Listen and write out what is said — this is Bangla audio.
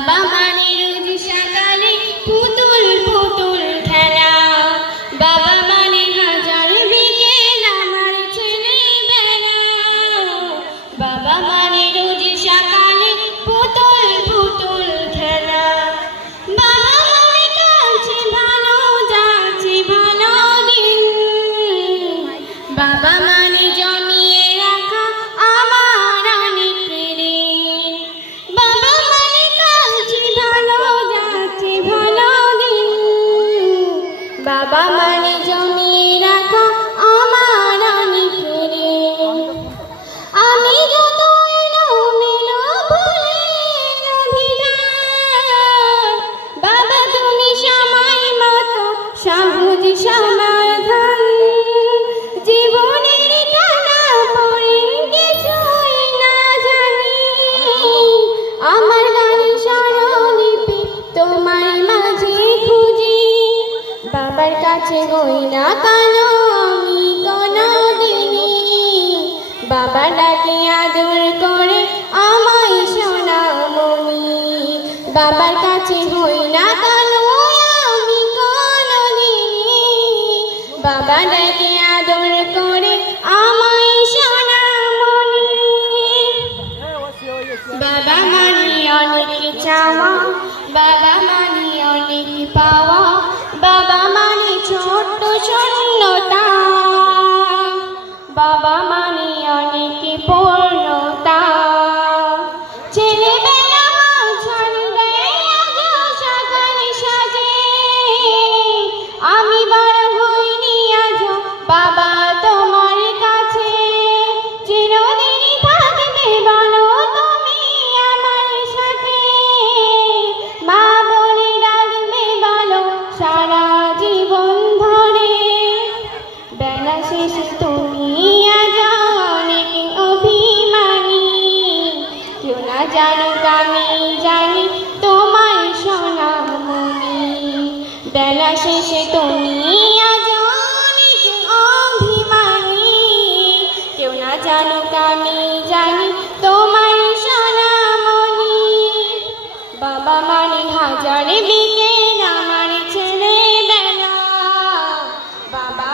বাবা বাবা মানে জমিয়ে রাখা আমার অনেক আমি যত এলোমেলো ভুলের অভিধান, বাবা তুমি সময় মতো সহজ সমাধান কাছে হই না কেন আমি কোনো দিনই বাবা ডাকে আদর করে, আমায় সোনামণি বাবার কাছে হই না কেন আমি কোনো দিনই বাবা ডাকে আদর করে, আমায় সোনামণি বাবা মানি অনেক চাওয়া, বাবা মানি অনেক পাওয়া।